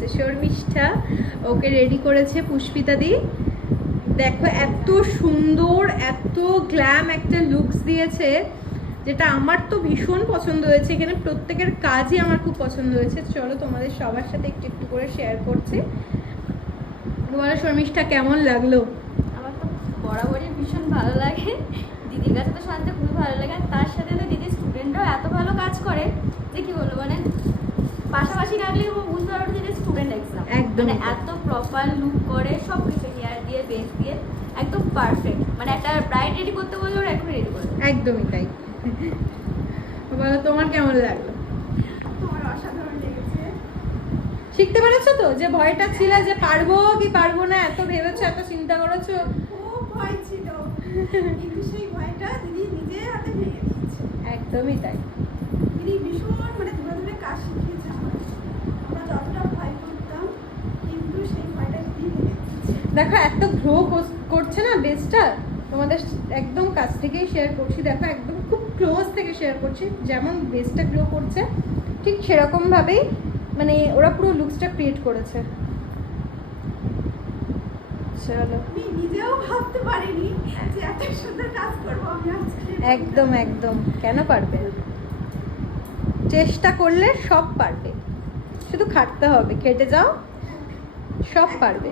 যাচ্ছে Sharmistha, okay ready করেছে পুষ্পিতা দি। দেখো এত সুন্দর, এত গ্ল্যাম একটা লুকস দিয়েছে, যেটা আমার তো ভীষণ পছন্দ হয়েছে। এখানে প্রত্যেকের কাজই আমার খুব পছন্দ হয়েছে। চলো তোমাদের সবার সাথে একটু একটু করে শেয়ার করছি। বলো শর্মিষ্ঠা, কেমন লাগলো? আমার তো বরাবরই ভীষণ ভালো লাগে, দিদির কাছে তো শান্তি খুবই ভালো লাগে। আর তার সাথে তো দিদির স্টুডেন্টরাও এত ভালো কাজ করে যে কি বলবো, মানে পাশাপাশি রাখলে বুঝতে পারবো যে স্টুডেন্ট এক্সাম একদম মানে এত প্রপার লুক করে, সব কিছু হেয়ার দিয়ে বেস দিয়ে একদম পারফেক্ট। মানে একটা ব্রাইড রেডি করতে বললে ওরা এখন রেডি করবে। একদমই তাই। বলো তোমার কেমন লাগলো? তোমার অসাধারণ লেগেছে। শিখতে পেরেছো তো? যে ভয়টা ছিল যে পারবো কি পারবো না, এত ভেবেছো, এত চিন্তা করেছো। খুব ভয় ছিল, কিন্তু সেই ভয়টা দিদি নিজের হাতে ভেঙে দিয়েছে। একদমই তাই। দিদি ভীষণ মানে ধরে ধরে কাজ শিখিয়েছে আমার। আমরা যতটা ভয় করতাম, কিন্তু সেই ভয়টা দিদি ভেঙে দিয়েছে। দেখো এত গ্রো করছে না বেসটা, তোমাদের একদম কাছ থেকেই শেয়ার করছি। দেখো একদম খুব ক্লোজ থেকে শেয়ার করছি, যেমন বেসটা গ্রো করছে ঠিক সেরকম ভাবেই মানে ওরা পুরো লুকসটা ক্রিয়েট করেছে। চলো, আমি নিজেও ভাবতে পারিনি যে এত সুন্দর কাজ করবো আমি আজকে। একদম একদম, কেন পারবে? চেষ্টা করলে সব পারবে, শুধু খাটতে হবে, খেটে যাও, সব পারবে।